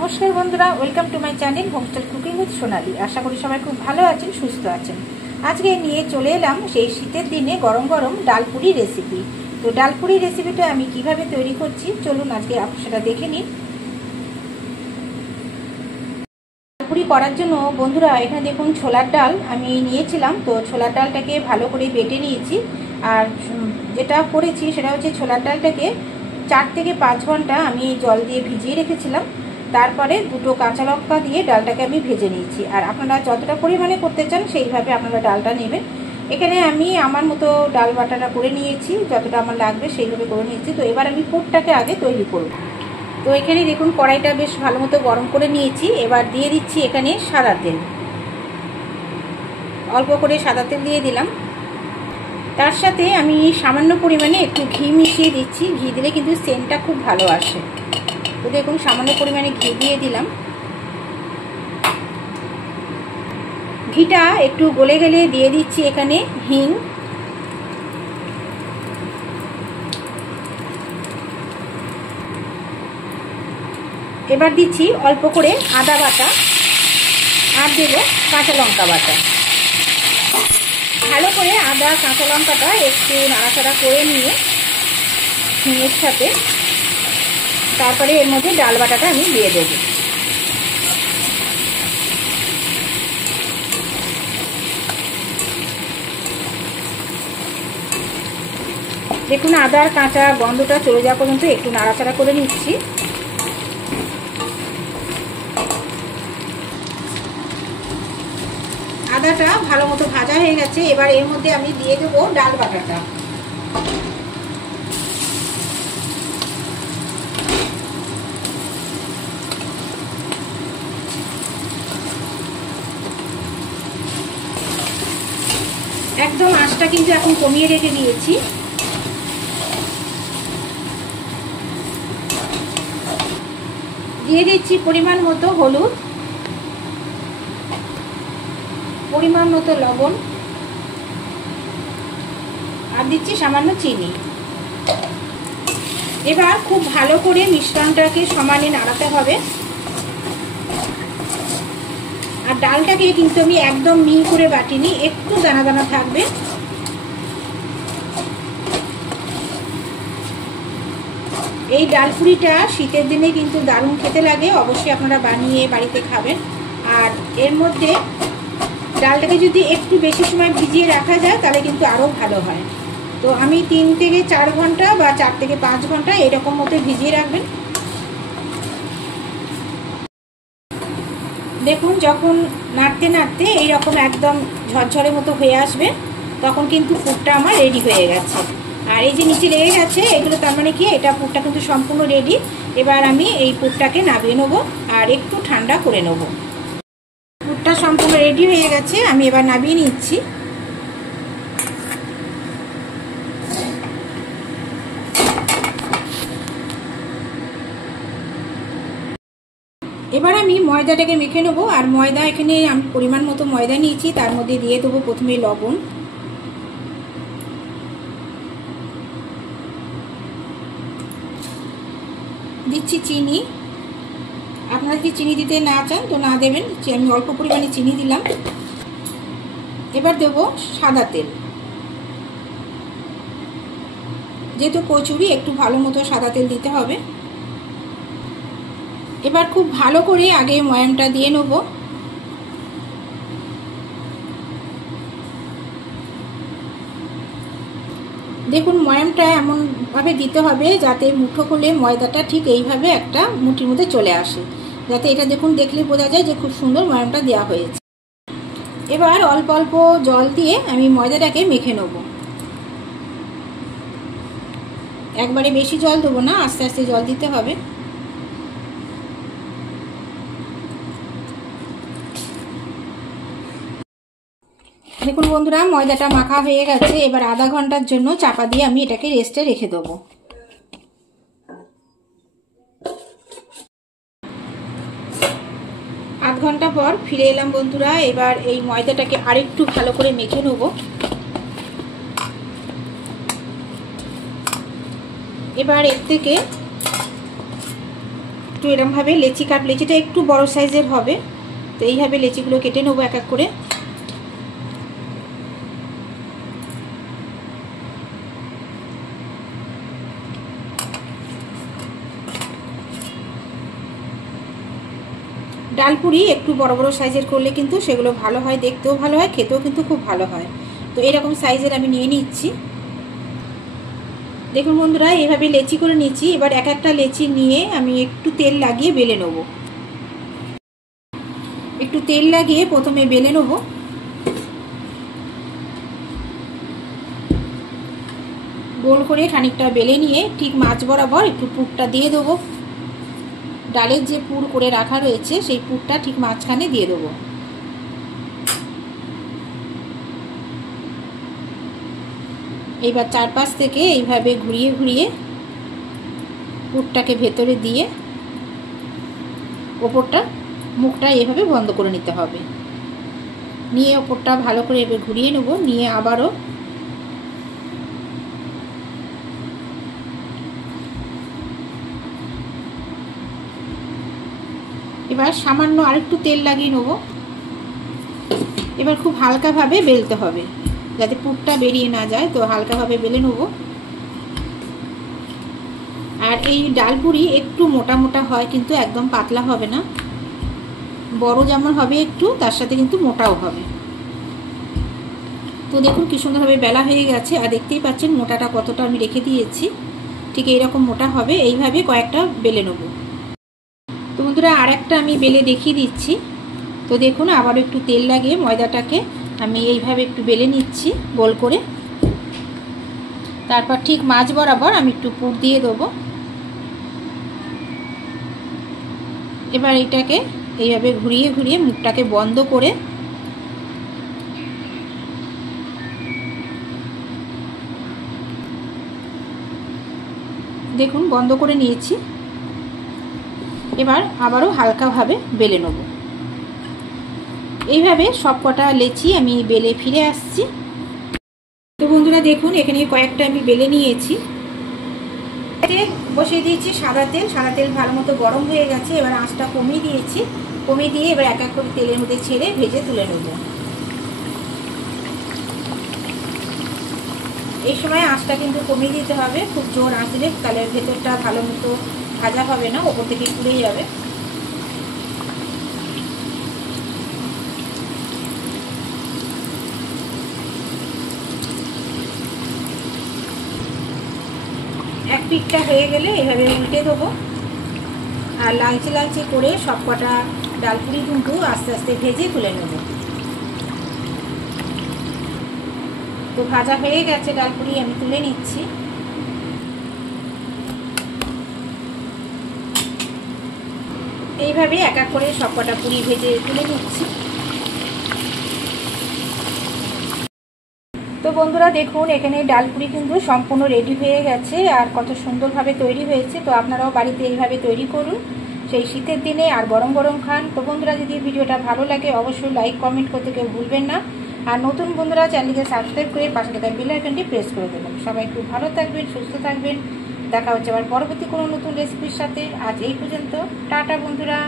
नमस्कार बंधुरा welcome to my channel homestyle cooking with Sonali. आशा करी सबाई खूब भालो आछेन सुस्थ आछेन। आज के निये चले एलाम सेई शीतेर दिने गरम गरम डालपुरी रेसिपि। तो डालपुरी रेसिपिटा आमी किभाबे तैरी करछि चलुन आजके आपनि सेटा देखे निन। डालपुरी करार जोन्नो बंधुरा एखाने देखुन छोलार डाल आमी नियेछिलाम। तो छोलार डालटाके भालो करे बेटे नियेछि आर जेटा करेछि सेटा हच्छे छोलार डालटाके 4 থেকে 5 ঘন্টা আমি জল দিয়ে ভিজিয়ে রেখেছিলাম। তারপরে দুটো কাঁচা লঙ্কা দিয়ে ডালটাকে আমি ভেজে নিয়েছি। আর আপনারা যতটা পরিমাণে করতে চান সেইভাবে আপনারা ডালটা নেবেন। এখানে আমি আমার মতো ডাল বাটাটা করে নিয়েছি, যতটা আমার লাগবে সেইভাবে করে নিয়েছি। তো এবার আমি পুরটাকে আগে তৈরি করব। তো এখানে দেখুন কড়াইটা বেশ ভালো মতো গরম করে নিয়েছি। এবার দিয়ে দিচ্ছি এখানে সাদা তেল, অল্প করে সাদা তেল দিয়ে দিলাম। তার সাথে আমি সামান্য পরিমাণে একটু ঘি মিশিয়ে দিচ্ছি। ঘি দিলে কিন্তু সেন্টটা খুব ভালো আসে। তো দেখুন সামান্য পরিমাণে ঘি দিয়ে দিলাম। ঘিটা একটু গলে গেলে দিয়ে দিচ্ছি এখানে হিং, এবার দিচ্ছি অল্প করে আদা বাটা আর দেব কাঁচা লঙ্কা বাটা। ভালো করে আদা কাঁচা লঙ্কাটা একটু নাড়াচাড়া করে নিয়ে হিঙের সাথে তারপরে এর মধ্যে ডাল বাটাটা আমি দিয়ে দেব। দেখুন আদার কাঁচা গন্ধটা চলে যাওয়া পর্যন্ত একটু নাড়াচাড়া করে নিচ্ছি। আদাটা ভালো মতো ভাজা হয়ে গেছে। এবার এর মধ্যে আমি দিয়ে দেব ডাল বাটাটা। একদম আঁচটা কিন্তু এখন কমিয়ে রেখে দিয়েছি। দিয়ে দিচ্ছি পরিমাণ মতো হলুদ, পরিমাণ মতো লবণ আর দিচ্ছি সামান্য চিনি। এবার খুব ভালো করে মিশ্রণটাকে সমানে নাড়াতে হবে। আর ডালটাকে কিন্তু আমি একদম মিহি করে বাটিনি, একটু দানা দানা থাকবে। এই ডালপুরিটা শীতের দিনে কিন্তু দারুণ খেতে লাগে। অবশ্যই আপনারা বানিয়ে বাড়িতে খাবেন। আর এর মধ্যে ডালটাকে যদি একটু বেশি সময় ভিজিয়ে রাখা যায় তাহলে কিন্তু আরও ভালো হয়। তো আমি 3 থেকে 4 ঘন্টা বা 4 থেকে 5 ঘন্টা এরকম মতো ভিজিয়ে রাখবেন। দেখুন যখন নাড়তে নাড়তে এইরকম একদম ঝরঝরে মতো হয়ে আসবে তখন কিন্তু পুরটা আমার রেডি হয়ে গেছে। আর এই যে নিচে লেগে গেছে এগুলো তার মানে কি এটা পুরটা কিন্তু সম্পূর্ণ রেডি। এবার আমি এই পুরটাকে নামিয়ে নেবো আর একটু ঠান্ডা করে নেবো। পুরটা সম্পূর্ণ রেডি হয়ে গেছে, আমি এবার নামিয়ে নিচ্ছি। এবার আমি ময়দাটাকে মেখে নেবো। আর ময়দা এখানে আমি পরিমাণ মতো ময়দা নিয়েছি, তার মধ্যে দিয়ে দেবো প্রথমে লবণ, দিচ্ছি চিনি। আপনারা যদি চিনি দিতে না চান তো না দেবেন, আমি অল্প পরিমাণে চিনি দিলাম। এবার দেব সাদা তেল। যেহেতু কচুরি একটু ভালো মতো সাদা তেল দিতে হবে। এবার খুব ভালো করে আগে ময়ামটা দিয়ে নেব। দেখুন ময়ামটা এমনভাবে দিতে হবে যাতে মুঠো করলে ময়দাটা ঠিক এইভাবে একটা মুঠির মধ্যে চলে আসে, যাতে এটা দেখুন দেখলে বোঝা যায় যে খুব সুন্দর ময়ামটা দেওয়া হয়েছে। এবার অল্প অল্প জল দিয়ে আমি ময়দাটাকে মেখে নেব। একবারে বেশি জল দেবো না, আস্তে আস্তে জল দিতে হবে। দেখুন বন্ধুরা ময়দাটা মাখা হয়ে গেছে। এবার আধা ঘন্টার জন্য চাপা দিয়ে আমি এটাকে রেস্টে রেখে দেবো। আধ ঘন্টা পর ফিরে এলাম বন্ধুরা। এবার এই ময়দাটাকে আরেকটু ভালো করে মেখে নেব। এবার এর থেকে একটু এরকমভাবে লেচি লেচিটা একটু বড় সাইজের হবে। তো এইভাবে লেচিগুলো কেটে নেবো এক এক করে। ডালপুরি একটু বড় বড় সাইজের করলে কিন্তু সেগুলো ভালো হয়, দেখতেও ভালো হয়, খেতেও কিন্তু খুব ভালো হয়। তো এরকম সাইজের আমি নিয়ে নিচ্ছি। দেখুন বন্ধুরা, এভাবে লেচি করে নিচ্ছি। এবার এক একটা লেচি নিয়ে আমি একটু তেল লাগিয়ে বেলে নেব। একটু তেল লাগিয়ে প্রথমে বেলে নেব। গোল করে খানিকটা বেলে নিয়ে ঠিক মাছ বরাবর একটু পুরটা দিয়ে দেবো। ডালের যে পুর করে রাখা রয়েছে সেই পুরটা ঠিক মাঝখানে দিয়ে দেবো। এইবার চারপাশ থেকে এইভাবে ঘুরিয়ে ঘুরিয়ে পুরটাকে ভেতরে দিয়ে ওপরটা মুখটা এভাবে বন্ধ করে নিতে হবে। নিয়ে ওপরটা ভালো করে এবার ঘুরিয়ে নেব। নিয়ে আবারও এবার সামান্য আরেকটু তেল লাগিয়ে নেব। এবার খুব হালকাভাবে বেলতে হবে যাতে পুরটা বেরিয়ে না যায়। তো হালকাভাবে বেলে নেব। আর এই ডালপুরি একটু মোটা মোটা হয়, কিন্তু একদম পাতলা হবে না। বড় যেমন হবে একটু, তার সাথে কিন্তু মোটাও হবে। তো দেখুন কি সুন্দরভাবে বেলা হয়ে গেছে। আর দেখতেই পাচ্ছেন মোটাটা কতটা আমি রেখে দিয়েছি। ঠিক এইরকম মোটা হবে। এইভাবে কয়েকটা বেলে নেব। তো বন্ধুরা, আর একটা আমি বেলে দেখিয়ে দিচ্ছি। তো দেখুন, আবারও একটু তেল লাগিয়ে ময়দাটাকে আমি এইভাবে একটু বেলে নিচ্ছি গোল করে। তারপর ঠিক মাঝ বরাবর আমি একটু পুর দিয়ে দেবো। এবার এটাকে এইভাবে ঘুরিয়ে ঘুরিয়ে মুখটাকে বন্ধ করে দেখুন বন্ধ করে নিয়েছি। এবার আবারও হালকাভাবে বেলে নেব। এইভাবে সব কটা লেচি আমি বেলে ফিরে আসছি। তো বন্ধুরা দেখুন, এখানে কয়েকটা আমি বেলে নিয়েছি। তেল বসিয়ে দিয়েছি সাদা তেল। সাদা তেল ভালো মতো গরম হয়ে গেছে। এবার আঁচটা কমিয়ে দিয়েছি। কমিয়ে দিয়ে এবার এক এক করে তেলের মধ্যে ছেড়ে ভেজে তুলে নেব। এই সময় আঁচটা কিন্তু কমিয়ে দিতে হবে। খুব জোর আঁচ দিলে তাহলে ভেতরটা ভালো মতো ভাজা হবে না, ওপর থেকে পুড়ে যাবে। এক পিঠটা হয়ে গেলে এভাবে উল্টে দেবো। আর লালচে লালচে করে সব কটা ডালপুরি কিন্তু আস্তে আস্তে ভেজে তুলে নেব। তো ভাজা হয়ে গেছে ডালপুরি, আমি তুলে নিচ্ছি। এইভাবে এক এক করে সব কটা পুরি ভেজে তুলে নিচ্ছি। তো বন্ধুরা দেখুন, এখানে ডালপুরি কিন্তু সম্পূর্ণ রেডি হয়ে গেছে। আর কত সুন্দরভাবে তৈরি হয়েছে। তো আপনারাও বাড়িতে এইভাবে তৈরি করুন সেই শীতের দিনে, আর গরম গরম খান। তো বন্ধুরা, যদি ভিডিওটা ভালো লাগে অবশ্যই লাইক কমেন্ট করতে কেউ ভুলবেন না। আর নতুন বন্ধুরা চ্যানেলকে সাবস্ক্রাইব করে পাশে থাকা বেল আইকনটি প্রেস করে দেবেন। সবাই খুব ভালো থাকবেন, সুস্থ থাকবেন। দেখা হচ্ছে আবার পরবর্তী কোনো নতুন রেসিপির সাথে। আজ এই পর্যন্ত, টাটা বন্ধুরা।